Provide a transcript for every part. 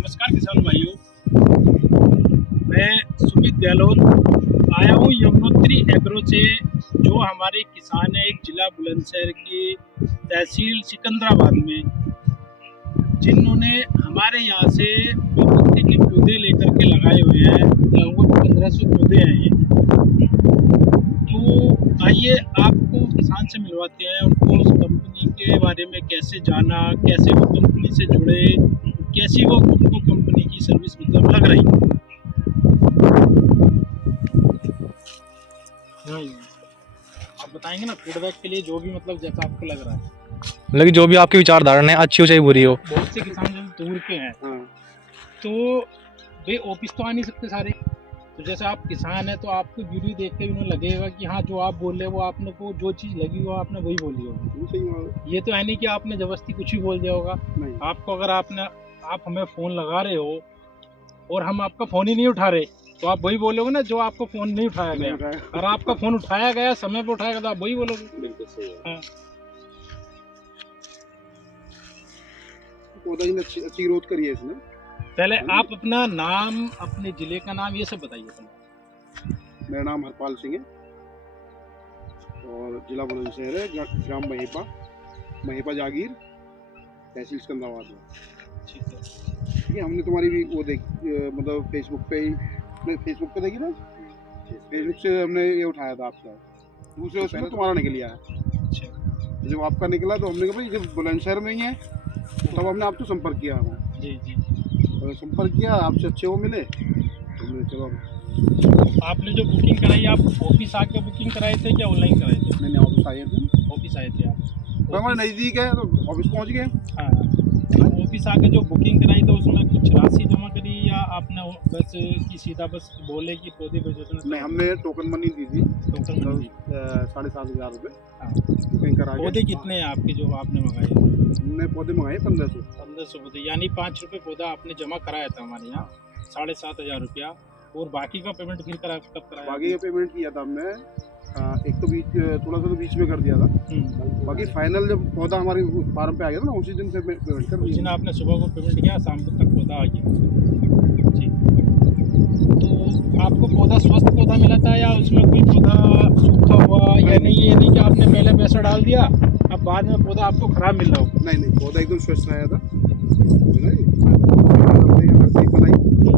नमस्कार किसान भाइयों, मैं सुमित गहलोत आया हूँ यमुनोत्री एग्रो से। जो हमारे किसान है एक जिला बुलंदशहर की तहसील सिकंदराबाद में, जिन्होंने हमारे यहाँ से पपीते के पौधे लेकर के लगाए हुए हैं। लगभग 1500 पौधे हैं ये। तो आइए आपको किसान से मिलवाते हैं, उनको उस कंपनी के बारे में कैसे जाना, कैसे वो कंपनी से जुड़े, कैसी वो उनको कंपनी की सर्विस मतलब लग रही है। आप बताएंगे ना फीडबैक के लिए, जो भी मतलब जैसा आपको लग रहा है। लेकिन जो भी आपकी विचारधारा है अच्छी हो चाहे बुरी हो। बहुत से किसान जो दूर के हैं तो वे ऑफिस तो आ नहीं सकते सारे। तो जैसे आप किसान हैं तो आपको वीडियो देख के उन्हें लगेगा कि हाँ जो आप बोल रहे हो वो आपने को जो चीज़ लगी हो आपने वही बोली होगी। ये तो है नहीं कि आपने जबरदस्ती कुछ भी बोल दिया होगा। आपको अगर आप हमें फ़ोन लगा रहे हो और हम आपका फ़ोन ही नहीं उठा रहे तो आप वही बोलोगे ना जो आपको फ़ोन नहीं उठाया गया। अगर आपका फ़ोन उठाया गया समय पर उठाया गया तो आप वही बोलोगे। बिल्कुल सही है। हाँ। पौधा ही अच्छी ग्रोथ करी है इसने। पहले आप अपना नाम, अपने जिले का नाम ये सब बताइए। मेरा नाम हरपाल सिंह है और जिला बुलंदशहर है, ग्राम महेपा जागीर, तहसील सिकंदराबाद में। ठीक है। ये हमने तुम्हारी भी वो मतलब फेसबुक पे देखी ना, फेसबुक से हमने ये उठाया था आपका। दूसरे उसमें तुम्हारा निकल गया है। जब आपका निकला तो हमने कहा भाई जब बुलंदशहर में ही है तब हमने आपसे संपर्क किया। जी जी। संपर्क किया, आपसे अच्छे वो मिले तो हमने चलो। आपने जो बुकिंग कराई, आप ऑफिस आके बुकिंग कराए थे क्या ऑनलाइन कराए थे? नहीं, ऑफिस आए थे। ऑफिस आए थे आप? तो हमारे नज़दीक है तो ऑफिस पहुंच गए। हाँ, ऑफिस आके जो बुकिंग कराई तो उसमें कुछ राशि जमा करी या आपने बस कि सीधा बस बोले कि पौधे भेजो? नहीं, हमने टोकन मनी दी थी। टोकन मनी 7,500 रुपये। हाँ। बुकिंग करा के। पौधे कितने हैं आपके जो आपने मंगाए? हमने पौधे मंगाए 1500 पौधे, यानी 5 रुपये पौधा आपने जमा कराया था हमारे यहाँ, 7,500 रुपया। और बाकी का पेमेंट फिर कब कराया? बाकी का पेमेंट किया था हमने एक तो थोड़ा सा तो बीच में कर दिया था। बाकी फाइनल जब पौधा हमारे फार्म पे आ गया था ना उसी दिन से पेमेंट कर उस दिन आपने सुबह को पेमेंट किया, शाम को तक पौधा आ गया। ठीक। तो आपको पौधा स्वस्थ पौधा मिला था या उसमें कोई पौधा सूखा हुआ या नहीं? ये नहीं कि आपने पहले पैसा डाल दिया अब बाद में पौधा आपको खराब मिल रहा हो? नहीं, पौधा एकदम स्वस्थ आया था। बनाई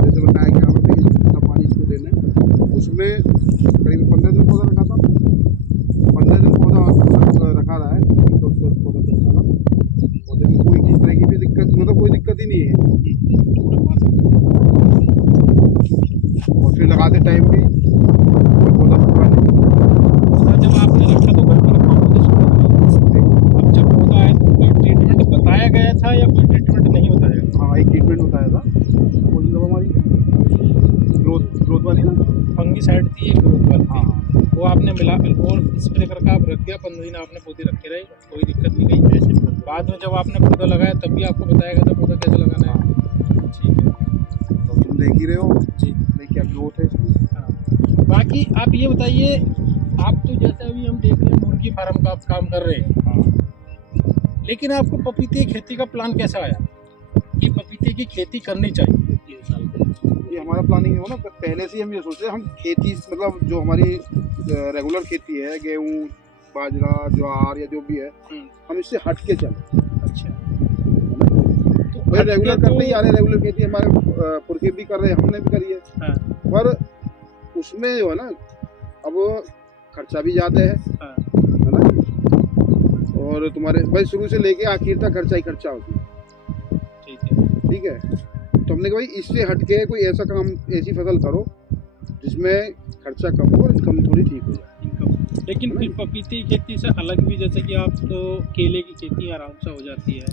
जैसे बताया कि हमें भी इतना पानी इसको देना है। उसमें करीब 15 दिन पौधा रखा था। 15 दिन पौधा रखा रहा है, एकदम स्वस्थ पौधा चलता था। पौधे में कोई किस तरह की भी दिक्कत, मतलब कोई दिक्कत ही नहीं है। और फिर लगाते टाइम भी कोई पौधा सूखा नहीं। जब आपने रखा तो घर पर रखा पौधा सूखा नहीं। अब जब पौधा आया तो कोई ट्रीटमेंट बताया गया था या कोई ट्रीटमेंट नहीं बताया गया? हाँ, एक ट्रीटमेंट बताया था। कोई दवा हमारी ग्रोथ वाली ना, फंगीसाइड थी, एक ग्रोथ वाली थी। वो आपने मिला और स्प्रे करके आप रख दिया। 15 दिन आपने पौधे रखे रहे, कोई दिक्कत नहीं गई। ऐसे बाद में जब आपने पौधा लगाया तब भी आपको बताया गया था पौधा कैसे लगाना है। ठीक है, तो तुम देख ही रहे हो जी क्या ग्रोथ है इसकी। हाँ। बाकी आप ये बताइए, आप तो जैसे अभी हम देख रहे हैं मुर्गी फार्म का आप काम कर रहे हैं, लेकिन आपको पपीते की खेती का प्लान कैसा आया कि पपीते की खेती करनी चाहिए? 3 साल ये हमारा प्लानिंग है ना, पहले से ही हम ये सोचते हैं हम खेती मतलब जो हमारी रेगुलर खेती है, गेहूँ, बाजरा, ज्वार या जो भी है, हम इससे हट के चलें। अच्छा, तो रेगुलर करते ही आ रहे, रेगुलर खेती हमारे पुरखे भी कर रहे हैं, हमने भी करी है। हाँ। पर उसमें जो है ना अब खर्चा भी ज़्यादा है ना, और तुम्हारे भाई शुरू से लेके आखिर तक खर्चा ही खर्चा होती है। ठीक है, तो हमने कहा भाई इससे हटके कोई ऐसा काम, ऐसी फसल करो जिसमें खर्चा कम हो, इनकम थोड़ी ठीक हो जाए। लेकिन फिर पपीते की खेती से अलग भी, जैसे कि आप तो केले की खेती आराम से हो जाती है,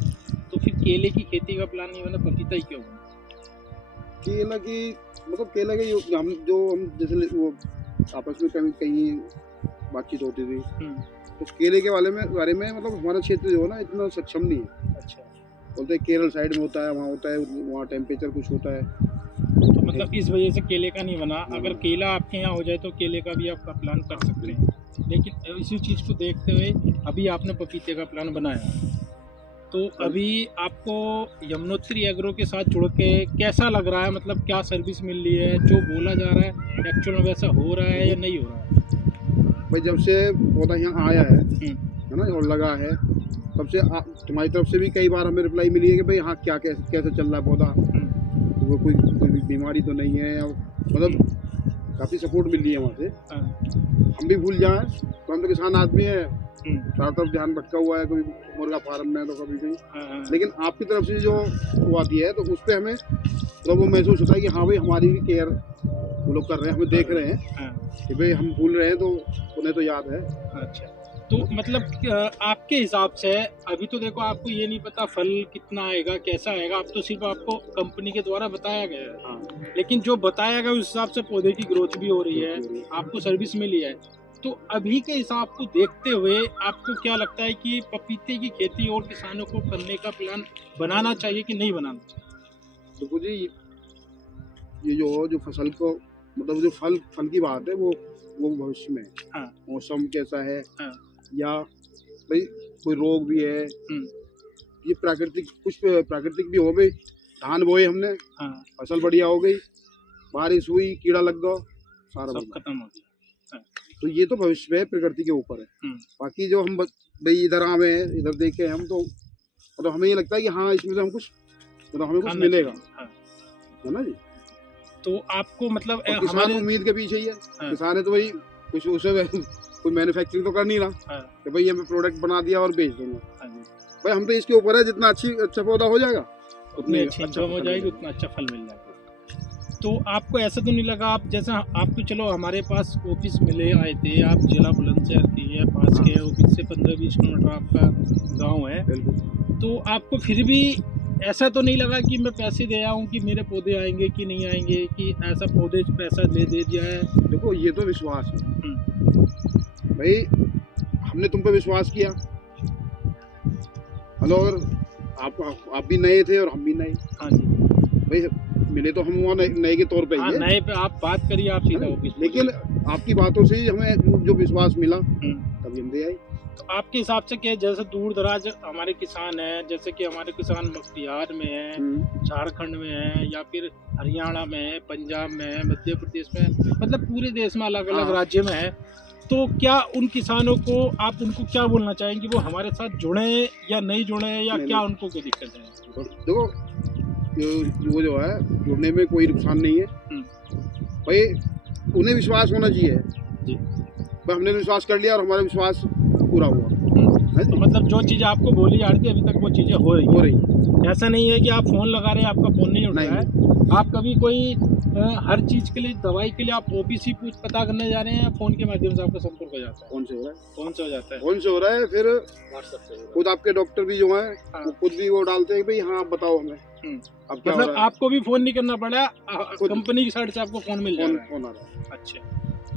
तो फिर केले की खेती का प्लान नहीं बना, पपीता ही क्यों बना? केला की मतलब केला के हम जैसे वो आपस में कहीं बातचीत होती थी तो केले के बारे में मतलब हमारा क्षेत्र जो है ना इतना सक्षम नहीं है। अच्छा, बोलते हैं केरल साइड में होता है, वहाँ टेम्परेचर कुछ होता है, तो मतलब इस वजह से केले का नहीं बना। अगर केला आपके यहाँ हो जाए तो केले का भी आपका प्लान कर सकते हैं, लेकिन इसी चीज़ को देखते हुए अभी आपने पपीते का प्लान बनाया। तो अभी आपको यमुनोत्री एग्रो के साथ जुड़ के कैसा लग रहा है, मतलब क्या सर्विस मिल रही है, जो बोला जा रहा है एक्चुअल में वैसा हो रहा है या नहीं हो रहा है? भाई जब से पौधा यहाँ आया है ना, और लगा है, तब से तुम्हारी तरफ से भी कई बार हमें रिप्लाई मिली है कि भाई हाँ क्या कैसे चल रहा है पौधा, तो कोई बीमारी तो नहीं है, मतलब काफ़ी सपोर्ट मिल रही है वहाँ से। हम भी भूल जाएं तो हम तो किसान आदमी है, चारों तरफ ध्यान भटका हुआ है, कभी मुर्गा फार्म में तो कभी कहीं, लेकिन आपकी तरफ से जो वो आती है तो उस पर हमें तो वो महसूस होता है कि हाँ भाई हमारी भी केयर वो लोग कर रहे हैं, हमें देख रहे हैं कि भाई हम भूल रहे हैं तो उन्हें तो याद है। अच्छा, तो मतलब आपके हिसाब से अभी तो देखो आपको ये नहीं पता फल कितना आएगा कैसा आएगा, अब तो सिर्फ आपको कंपनी के द्वारा बताया गया है। हाँ। लेकिन जो बताया गया उस हिसाब से पौधे की ग्रोथ भी हो रही है, आपको सर्विस मिली है, तो अभी के हिसाब को देखते हुए आपको क्या लगता है कि पपीते की खेती और किसानों को करने का प्लान बनाना चाहिए कि नहीं बनाना चाहिए? देखो जी, ये जो फसल को मतलब जो फल की बात है वो भविष्य में हाँ। मौसम कैसा है, हाँ। या भाई कोई रोग भी है, ये कुछ प्राकृतिक भी हो गई, धान बोए हमने, हाँ। फसल बढ़िया हो गई, बारिश हुई, कीड़ा लग गया, सारा सब खत्म हो गया। तो ये तो भविष्य में प्रकृति के ऊपर है। बाकी जो हम भाई इधर आवे हैं, इधर देखे हम तो मतलब हमें ये लगता है कि हाँ इसमें से हम कुछ मतलब हमें कुछ मिलेगा, है ना जी। तो आपको मतलब किसान उम्मीद के पीछे ही है। किसान है तो भाई कुछ उसे कोई मैन्युफैक्चरिंग तो कर नहीं रहा कि भाई हमें प्रोडक्ट बना दिया और बेच दूंगा। भाई हम तो इसके ऊपर है, जितना अच्छा पौधा हो जाएगा उतनी अच्छी इनकम हो जाएगी, उतना अच्छा फल मिल जाएगा। तो आपको ऐसा तो नहीं लगा, आप जैसा आप तो चलो हमारे पास ऑफिस मिले आए थे, आप जिला बुलंदशहर की है, पास के ऑफिस से 15-20 किलोमीटर आपका गांव है, तो आपको फिर भी ऐसा तो नहीं लगा कि मैं पैसे दे आऊँ कि मेरे पौधे आएंगे कि नहीं आएंगे, कि ऐसा पौधे पैसा दे दिया है? देखो ये तो विश्वास है भाई, हमने तुम पे विश्वास किया, हेलो, अगर आप भी नए थे और हम भी नए। हाँ जी भाई मिले तो हम वहाँ नए के तौर पे ही हैं। नए पे आप बात करिए, आप सीधा ऑफिस, लेकिन आपकी बातों से ही हमें जो विश्वास मिला तभी हम दे आए। तो आपके हिसाब से क्या, जैसे दूर दराज हमारे किसान हैं, जैसे कि हमारे किसान बिहार में है, झारखंड में है, या फिर हरियाणा में है, पंजाब में है, मध्य प्रदेश में है, मतलब पूरे देश में अलग अलग राज्य में है, तो क्या उन किसानों को आप उनको क्या बोलना चाहेंगे, वो हमारे साथ जुड़े या नहीं जुड़े, या क्या उनको कोई दिक्कत है? देखो वो जो है जुड़ने में कोई नुकसान नहीं है भाई, उन्हें विश्वास होना चाहिए जी। हमने विश्वास कर लिया और हमारा विश्वास पूरा हुआ। तो मतलब जो चीज़ आपको बोली जा रही थी अभी तक वो चीज़ें हो रही। ऐसा नहीं है कि आप फोन लगा रहे हैं आपका फोन नहीं उठ रहा है, आप कभी कोई हर चीज़ के लिए, दवाई के लिए आप ऑफिस ही पता करने जा रहे हैं, फोन के माध्यम से आपका संपर्क हो जाता है? फोन से हो रहा है, फोन से हो जाता है, फोन से हो रहा है। फिर खुद आपके डॉक्टर भी जो है वो खुद भी वो डालते हैं भाई हाँ बताओ हमें अब क्या मतलब आपको भी फोन नहीं करना पड़ा, कंपनी की साइड से आपको फोन मिल जाएगा। अच्छा,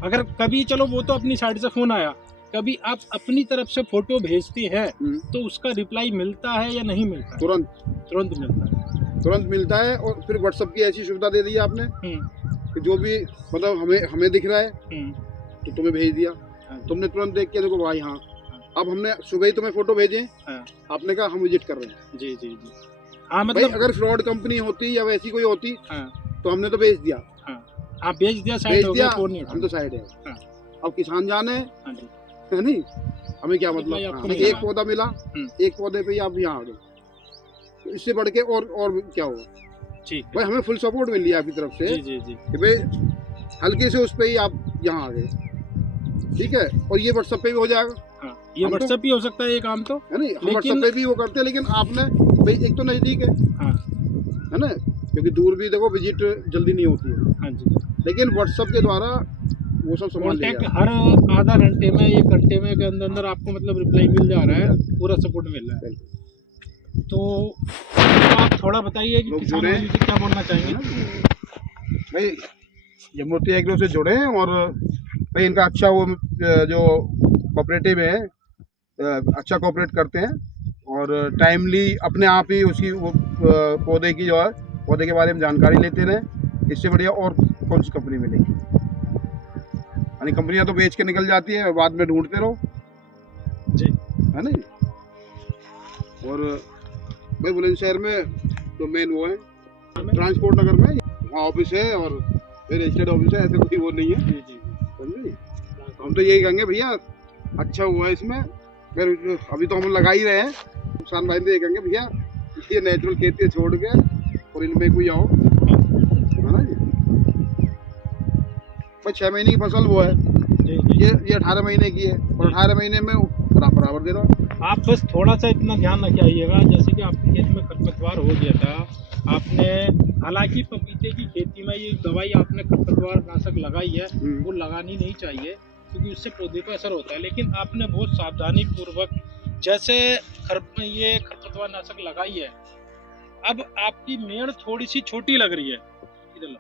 अगर कभी चलो वो तो अपनी साइड से फोन आया, कभी आप अपनी तरफ से फोटो भेजते हैं तो उसका रिप्लाई मिलता है या नहीं मिलता? तुरंत मिलता है। और फिर व्हाट्सएप की ऐसी सुविधा दे दी है आपने कि जो भी मतलब हमें दिख रहा है तो तुम्हें भेज दिया, तुमने तुरंत देख के देखो भाई हाँ, अब हमने सुबह ही तुम्हें फोटो भेजे, आपने कहा हम विजिट कर रहे हैं। जी जी जी। हाँ मतलब अगर फ्रॉड कंपनी होती या वैसी कोई होती तो हमने तो भेज दिया। आप भेज दिया, साइड हो गया, हम तो साइड है। अब किसान जाने है नहीं, हमें क्या मतलब, हमें एक पौधा मिला, एक पौधे पे आप यहाँ आ गए, तो इससे बढ़ के और क्या होगा? ठीक भाई, हमें फुल सपोर्ट मिल रही है आपकी तरफ से कि भाई हल्के से उस पे ही आप यहाँ आ गए, ठीक है। और ये व्हाट्सएप पे भी हो जाएगा, ये व्हाट्सएप भी हो सकता है ये काम, तो है नहीं, हम व्हाट्सएप पे भी वो करते हैं, लेकिन आपने भाई एक तो नजदीक है ना, क्योंकि दूर भी देखो विजिट जल्दी नहीं होती है। हाँ जी, लेकिन व्हाट्सएप के द्वारा वो सब सामान कॉन्टैक्ट हर आधा घंटे में, 1 घंटे में के अंदर आपको मतलब रिप्लाई मिल जा रहा है, पूरा सपोर्ट मिल रहा है। तो आप थोड़ा बताइए कि किसानों से क्या बोलना चाहेंगे भाई, यमुनोत्री एग्रो से जुड़े हैं और भाई इनका अच्छा वो जो कोऑपरेटिव है, अच्छा कोऑपरेट करते हैं और टाइमली अपने आप ही उसकी वो पौधे की जो है पौधे के बारे में जानकारी लेते रहे। इससे बढ़िया और कौन सी कंपनी मिलेगी? यानी कंपनियां तो बेच के निकल जाती है, बाद में ढूंढते रहो जी, है ना। और भाई बुलंदशहर में तो मेन वो है ट्रांसपोर्ट नगर में, वहाँ ऑफिस है और रजिस्टर्ड ऑफिस है, ऐसे कोई वो नहीं है। समझे? हम तो यही कहेंगे भैया अच्छा हुआ है इसमें, फिर अभी तो हम लगा ही रहे हैं, नुकसान भाई तो ये कहेंगे भैया ये नेचुरल खेती छोड़ के और इनमें कोई आओ, है ना जी। भाई 6 महीने की फसल वो है, ये 18 महीने की है और 18 महीने में बराबर दे रहा हूँ। आप बस थोड़ा सा इतना ध्यान रखिएगा, जैसे कि आपके खेत में खरपतवार हो गया था, आपने हालांकि पपीते की खेती में ये दवाई आपने खरपतवार नाशक लगाई है, वो लगानी नहीं चाहिए क्योंकि उससे पौधे पर असर होता है, लेकिन आपने बहुत सावधानी पूर्वक जैसे ये खरपतवार नाशक लगाई है। अब आपकी मेड़ थोड़ी सी छोटी लग रही है, इधर लो,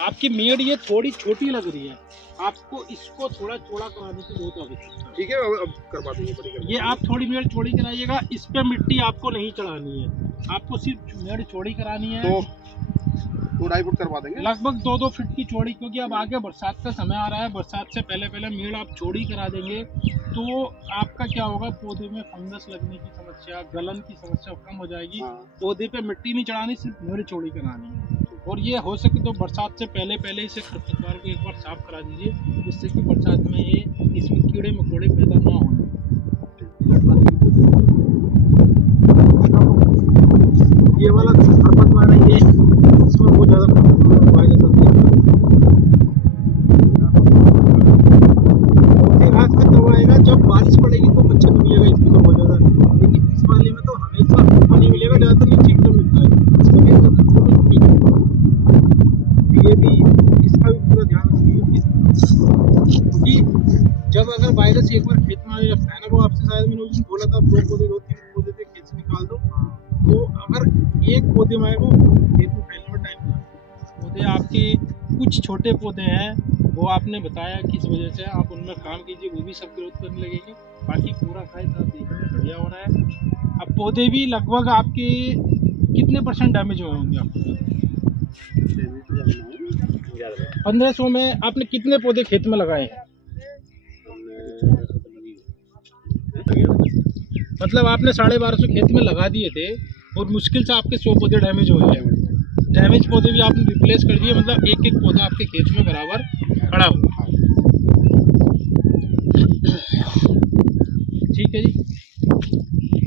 आपकी मेड़ ये थोड़ी छोटी लग रही है, आपको इसको थोड़ा चौड़ा कराने की बहुत आवश्यकता है। ठीक है, अब करवा देंगे। ये आप थोड़ी मेड़ चौड़ी कराइएगा, इस पे मिट्टी आपको नहीं चढ़ानी है, आपको सिर्फ मेड़ चौड़ी करानी है। तो 2-2.5 फुट करवा देंगे, लगभग 2-2 फीट की चौड़ी, क्योंकि अब आगे बरसात का समय आ रहा है, बरसात से पहले पहले मेड़ आप चौड़ी करा देंगे तो आपका क्या होगा, पौधे में फंगस लगने की समस्या, गलन की समस्या कम हो जाएगी। पौधे पे मिट्टी नहीं चढ़ानी, सिर्फ मेड़ चौड़ी करानी है। और ये हो सके तो बरसात से पहले पहले इसे खरपतवार को एक बार साफ करा दीजिए, जिससे कि बरसात में ये इसमें कीड़े मकोड़े पैदा ना हो। ये वाला खरपतवार है, ये इसमें बहुत ज़्यादा वायरस घास में तब आएगा जब बारिश पड़ेगी तो मच्छर मिलेगा इसमें तो बहुत ज़्यादा, लेकिन इस वाले में तो हमेशा पानी मिलेगा, ज़्यादातर नीचे एकदम मिलता है, इसको क्या करना छोटी छोटी, ये भी इसका भी पूरा ध्यान रखिए क्योंकि जब अगर वायरस एक बार खेत में आ जाता है ना, वो आपसे शायद मैंने उस दिन बोला था 2 पौधे 2-3 पौधे थे खेत से निकाल दो, तो अगर एक पौधे में आएगा खेत में फैलने में टाइम लगता है। पौधे आपके कुछ छोटे पौधे हैं, वो आपने बताया किस वजह से, आप उनमें काम कीजिए, वो भी सब ग्रोथ करने लगेंगे। बाकी पूरा साइज आप देखने में बढ़िया हो रहा है। अब पौधे भी लगभग आपके कितने % डैमेज हुए होंगे आपको? 1500 में आपने कितने पौधे खेत में लगाए हैं? मतलब आपने 1250 खेत में लगा दिए थे और मुश्किल से आपके 100 पौधे डैमेज हुए हैं। डैमेज पौधे भी आपने रिप्लेस कर दिए, मतलब एक एक पौधा आपके खेत में बराबर खड़ा हुआ।